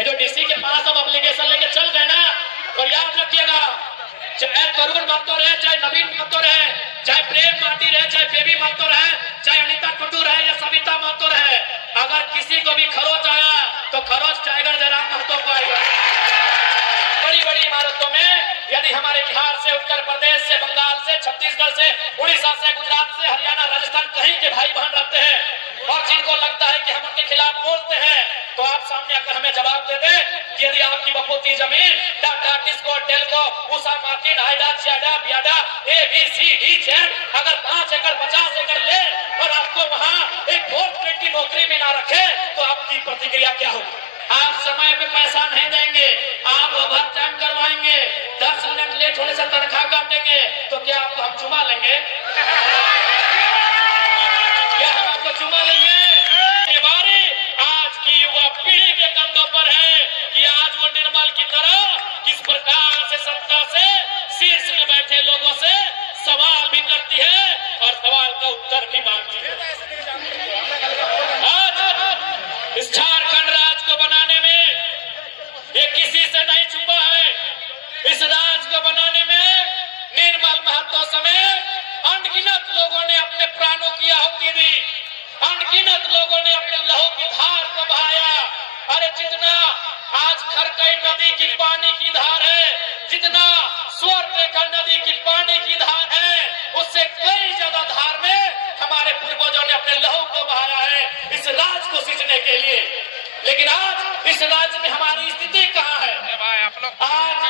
ये जो डीसी के पास अब एप्लीकेशन लेके चल गए ना, तो याद रखिएगा, चाहे तरुण महतो रहे, चाहे नवीन महतो रहे, चाहे प्रेम माटी रहे, चाहे बेबी महतो रहे, चाहे अनिता टुटू रहे या सविता महतो रहे, अगर किसी को भी खरोच आया तो खरोच टाइगर जयराम महतो को आएगा। बड़ी बड़ी इमारतों में यदि हमारे बिहार से, उत्तर प्रदेश से, बंगाल से, छत्तीसगढ़ से, उड़ीसा से, गुजरात से, हरियाणा, राजस्थान कहीं के भाई बहन रहते हैं और जिनको लगता है कि हम उनके खिलाफ बोलते हैं, तो आप सामने आकर हमें जवाब दे दे कि यदि आपकी बखूबी जमीन Tata, TISCO, Telco, Usha Martin, Aida, चियाडा, BIADA, ABCD अगर 5 एकड़ 50 एकड़ ले और आपको वहां एक फोर्थ ग्रेड की नौकरी में ना रखे तो आपकी प्रतिक्रिया क्या होगी? आप समय पे पैसा नहीं देंगे, आप ओवर टाइम करवाएंगे, 10 मिनट लेट होने से तनख्वाह काटेंगे, तो क्या आपको हम चुमा लेंगे? क्या हम आपको चुमा लेंगे? ये बारी आज की युवा पीढ़ी के कंधों पर है कि आज वो निर्मल की तरह किस प्रकार से सत्ता से शीर्ष में बैठे लोगों से सवाल भी करती है और सवाल का उत्तर भी मांगती है। आज इस झारखंड राज्य को बनाने में ये किसी से नहीं छुपा है। इस राज्य को बनाने में निर्मल महतो समेत अनगिनत लोगों ने अपने प्राणों की आहुति दी, अनगिनत लोगों ने अपने लहू की धार को बहाया। अरे जितना आज खरकई नदी की पानी की धार है, जितना स्वर्णरेखा नदी की पानी की धार है, उससे कई ज्यादा धार में हमारे पूर्वजों ने अपने लहू को बहाया है इस राज्य को सींचने के लिए। लेकिन आज इस राज्य में हमारी स्थिति कहाँ है? आज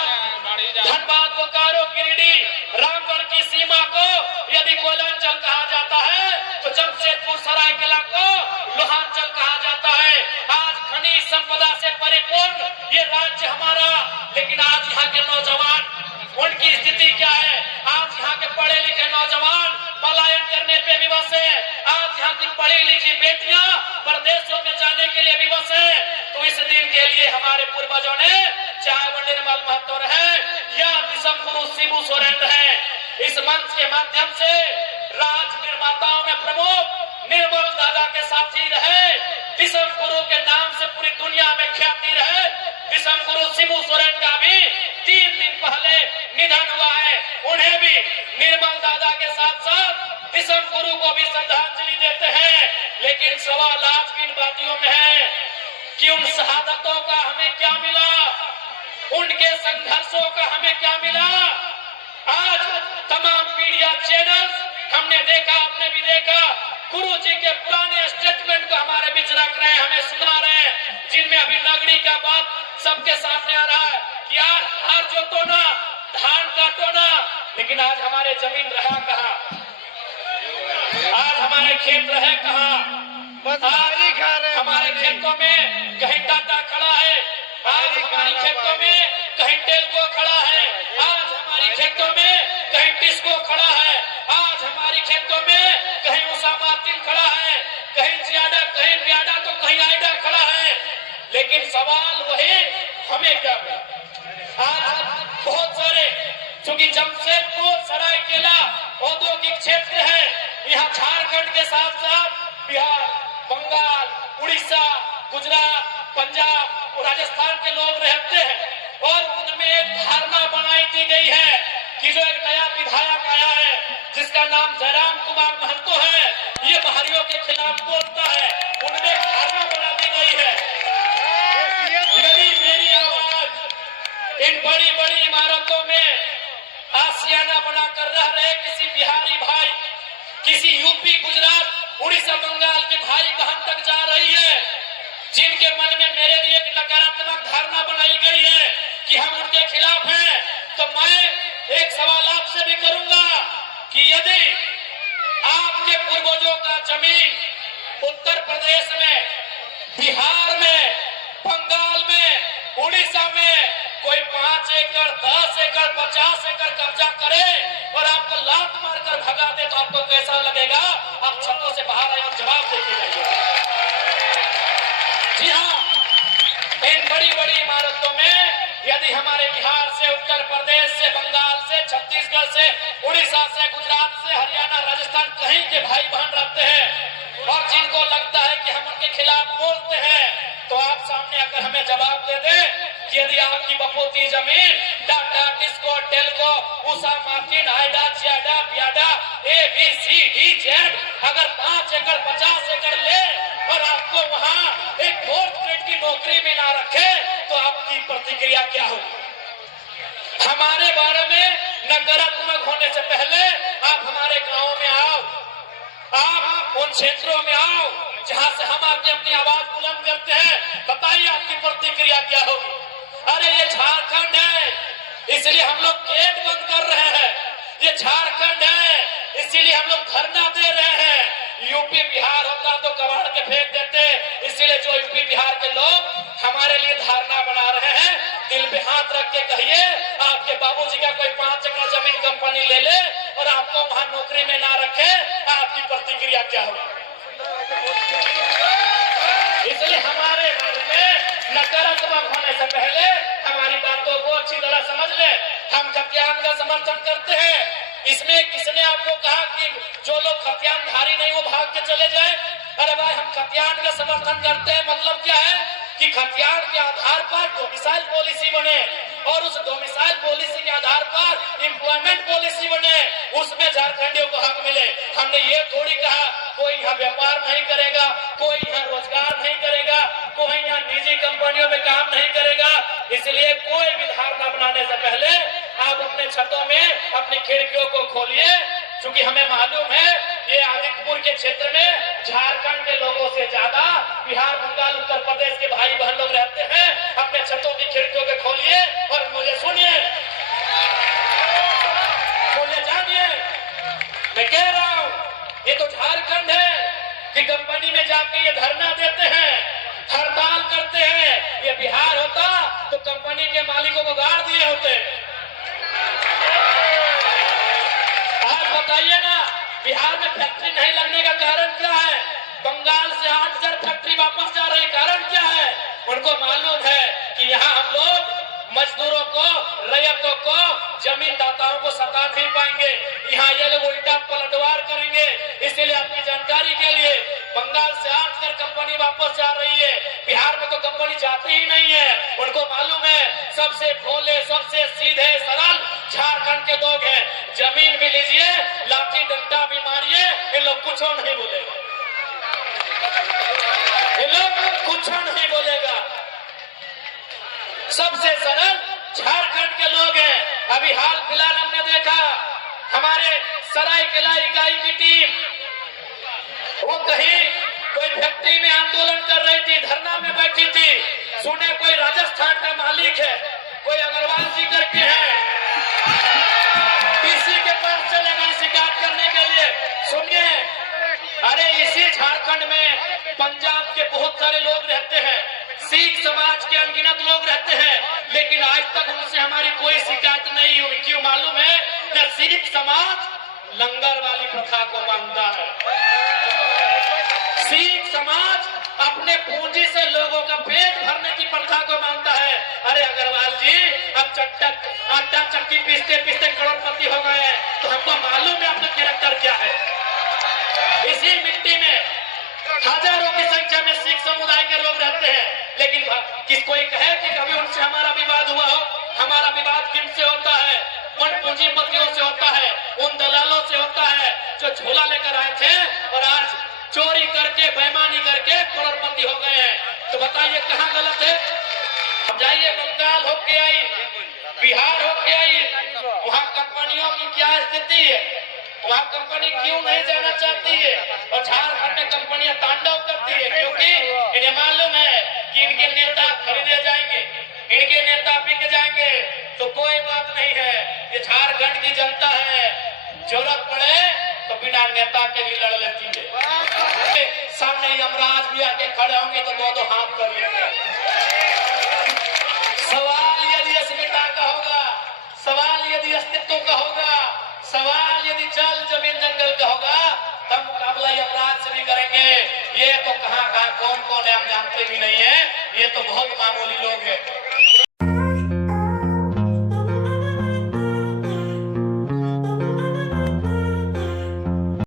धनबाद, बोकारो, गिरिडीह, रामगढ़ की सीमा को यदि कोयलांचल कहा जाता है तो जमशेदपुर सरायकेला को लोहांचल कहा जाता है। आज खनिज संपदा से परिपूर्ण ये राज्य हमारा, लेकिन आज यहाँ के नौजवान, उनकी स्थिति क्या है? आज यहाँ के पढ़े लिखे नौजवान पलायन करने पे विवश है। आज यहाँ की पढ़ी लिखी बेटियां प्रदेशों में जाने के लिए विवश है। तो इस दिन के लिए हमारे पूर्वजों ने, चाहे वो निर्मल महतो रहे या विषम गुरु शिबू सोरेन रहे, इस मंच के माध्यम से राज निर्माताओं में प्रमुख निर्मल दादा के साथी रहे, विषम गुरु के नाम से पूरी दुनिया में ख्याति रहे। विषम गुरु शिबू सोरेन का भी 3 दिन पहले निधन हुआ है। उन्हें भी निर्मल दादा के साथ साथ विषम गुरु को भी श्रद्धांजलि देते हैं। लेकिन सवाल आज भी इन बातियों में है कि उन शहादतों का हमें क्या मिला, उनके संघर्षों का हमें क्या मिला। आज तमाम मीडिया चैनल हमने देखा, आपने भी देखा, गुरु जी के पुराने स्टेटमेंट को हमारे बीच रख रहे हैं, हमें सुना रहे हैं, जिनमें अभी नगरी का बात सबके सामने आ रहा है कि यार हार जोतो ना, धान काटो ना। लेकिन आज हमारे जमीन रहा कहाँ? आज हमारे खेत रहे कहाँ? आज हमारे खेतों में कहीं टाटा खड़ा है, आज हमारी खेतों में कहीं टेल्को खड़ा है, आज हमारी खेतों में कहीं टिस्को खड़ा है, आज हमारी खेतों में कहीं उषा मार्टिन खड़ा है, कहीं चियाडा, कहीं बियाडा, तो कहीं आइडा खड़ा है। लेकिन सवाल वही, हमें क्या मिला? आज बहुत सारे, चूंकि जमशेदपुर सरायकेला औद्योगिक क्षेत्र है, यहाँ झारखंड के साथ साथ बिहार, बंगाल, उड़ीसा, गुजरात, पंजाब और राजस्थान के लोग रहते हैं और उनमें एक धारणा बनाई दी गई है कि जो एक नया विधायक आया है जिसका नाम जयराम कुमार महतो है, ये बाहरियों के खिलाफ बोलता है, उनमें एक धारणा बना दी गई है। यदि मेरी आवाज इन बड़ी बड़ी इमारतों में आशियाना बनाकर रह रहे किसी बिहारी भाई, किसी यूपी, गुजरात, उड़ीसा, बंगाल के भाई बहन तक जा रही है, जिनके मन में मेरे लिए एक नकारात्मक धारणा बनाई गई है कि हम उनके खिलाफ हैं, तो मैं एक सवाल आपसे भी करूंगा कि यदि आपके पूर्वजों का जमीन उत्तर प्रदेश में, बिहार में, बंगाल में, उड़ीसा में कोई 5 एकड़, 10 एकड़, 50 एकड़ कब्जा करे और आपको लात मारकर भगा दे, तो आपको कैसा लगेगा? आप छतों से बाहर आए और जवाब देते जाइए। जी हाँ, इन बड़ी बड़ी इमारतों में यदि हमारे बिहार से, उत्तर प्रदेश से, बंगाल से, छत्तीसगढ़ से, उड़ीसा से, गुजरात से, हरियाणा, राजस्थान कहीं के भाई बहन रहते हैं और जिनको लगता है कि हम उनके खिलाफ बोलते हैं तो आप सामने आकर हमें जवाब दे दे कि यदि आपकी बपोती जमीन टाटा, टिस्को, टेल्को, उषा मार्टिन, हाइडा, चियाडा, बियाडा, ABCDZ अगर 5 एकड़ 50 एकड़ ले और आपको वहां एक 4th ग्रेड की नौकरी में ना रखे तो आपकी प्रतिक्रिया क्या होगी? हमारे बारे में नकारात्मक होने से पहले आप हमारे गांव में आओ, आप उन क्षेत्रों में आओ जहां से हम आके अपनी आवाज बुलंद करते हैं। बताइए आपकी प्रतिक्रिया क्या होगी? अरे ये झारखंड है इसलिए हम लोग गेट बंद कर रहे हैं, ये झारखंड है इसीलिए हम लोग धरना दे रहे हैं। यूपी बिहार होता तो कबाड़ के फेंक देते, इसीलिए जो यूपी बिहार के लोग हमारे लिए धारणा बना रहे हैं, दिल पे हाथ रख के कहिए आपके बाबूजी का कोई 5 एकड़ जमीन कंपनी ले ले और आपको वहां नौकरी में ना रखे, आपकी प्रतिक्रिया क्या होगी? इसलिए हमारे बारे में नकारात्मक होने से पहले हमारी बातों को अच्छी तरह समझ ले। हम खतियान का समर्थन करते हैं। इसमें किसने आपको कहा कि जो लोग खतियानधारी नहीं वो भाग के चले जाए? अरे भाई हम खतियान का समर्थन करते हैं, मतलब क्या है कि खतियान के आधार पर डोमिसाइल पॉलिसी बने और उस डोमिसाइल पॉलिसी के आधार पर एम्प्लॉयमेंट पॉलिसी बने, उसमें झारखंडियों को हक मिले। हमने ये थोड़ी कहा कोई यहाँ व्यापार नहीं करेगा, कोई यहाँ रोजगार नहीं करेगा, कोई यहाँ निजी कंपनियों में काम नहीं करेगा। इसलिए कोई भी धारणा बनाने से पहले आप अपने छतों में अपनी खिड़कियों को खोलिए, क्योंकि हमें मालूम है ये आदित्यपुर के क्षेत्र में झारखंड के लोगों से ज्यादा बिहार, बंगाल, उत्तर प्रदेश के भाई बहन लोग रहते हैं। अपने छतों की खिड़कियों को खोलिए और मुझे सुनिए, बोले जानिए, मैं कह रहा हूँ ये तो झारखंड है कि कंपनी में जाके ये धरना देते हैं, हड़ताल करते हैं। ये बिहार होता तो कंपनी के मालिकों को गाड़ दिए होते। आज बताइए ना, बिहार में फैक्ट्री नहीं लगने का कारण क्या है? बंगाल से 8,000 फैक्ट्री वापस जा रही, कारण क्या है? उनको मालूम है कि यहाँ हम लोग मजदूरों को, रैयतों को, जमींदाताओं को सता नहीं पाएंगे, यहाँ ये लोग उल्टा पलटवार करेंगे। इसीलिए आपकी जानकारी के लिए बंगाल से 8,000 कंपनी वापस जा रही है, बिहार में तो कंपनी जाती ही नहीं है। उनको मालूम है सबसे भोले, सबसे सीधे सरल झारखंड के लोग हैं। जमीन भी लीजिए, लाठी डंडा भी मारिए, इन लोग कुछ नहीं बोलेगा, इन लोग कुछ नहीं बोलेगा। सबसे सरल झारखंड के लोग हैं। अभी हाल फिलहाल हमने देखा हमारे सरायकेला इकाई की टीम वो कहीं कोई फैक्ट्री में आंदोलन कर रही थी, धरना में बैठी थी। सुने कोई राजस्थान का मालिक है, कोई अग्रवाल जी करके है, डीसी के पास चले गए शिकायत करने के लिए। सुनिए, अरे इसी झारखंड में पंजाब के बहुत सारे लोग रहते हैं, सिख समाज के अनगिनत लोग रहते हैं, लेकिन आज तक उनसे हमारी कोई शिकायत नहीं हुई। क्यों मालूम है? कि सिख समाज लंगर वाली प्रथा को मानता है। सिख समाज अपने पूंजी से लोगों का पेट भरने की प्रथा को मानता है। अरे अग्रवाल जी, अब आटा चक्की पीसते पीसते करोड़पति हो गए, तो हमको मालूम है अपना कैरेक्टर क्या है। इसी मिट्टी में हजारों की संख्या में सिख समुदाय के लोग रहते हैं, लेकिन किस कोई कहे कि कभी उनसे हमारा विवाद हुआ हो? हमारा विवाद किनसे होता है? उन पूंजीपतियों से होता है, उन दलालों से होता है जो झोला लेकर आए थे और आज चोरी करके, बेईमानी करके करोड़पति हो गए हैं। तो बताइए कहाँ गलत है? अब जाइए, बंगाल होके आई, बिहार होके आई, वहाँ कंपनियों की क्या स्थिति है? वहाँ कंपनी क्यों नहीं जाना चाहती है? और झारखंड में कंपनियां तांडव करती है, क्योंकि इन्हें मालूम है कि इनके नेता खरीदे जाएंगे, इनके नेता बिक जाएंगे। तो कोई बात नहीं है, ये झारखंड की जनता है, जरूरत पड़े तो बिना नेता के भी लड़ लेती है। सामने यमराज भी आके खड़े होंगे तो दो हाथ कर लेंगे। सवाल यदि अस्मिता का होगा, सवाल यदि अस्तित्व का होगा, सवाल यदि जल जमीन जंगल का होगा, तब मुकाबला यमराज से भी करेंगे। ये तो कहाँ कौन कौन है हम जानते भी नहीं है, ये तो बहुत मामूली लोग हैं।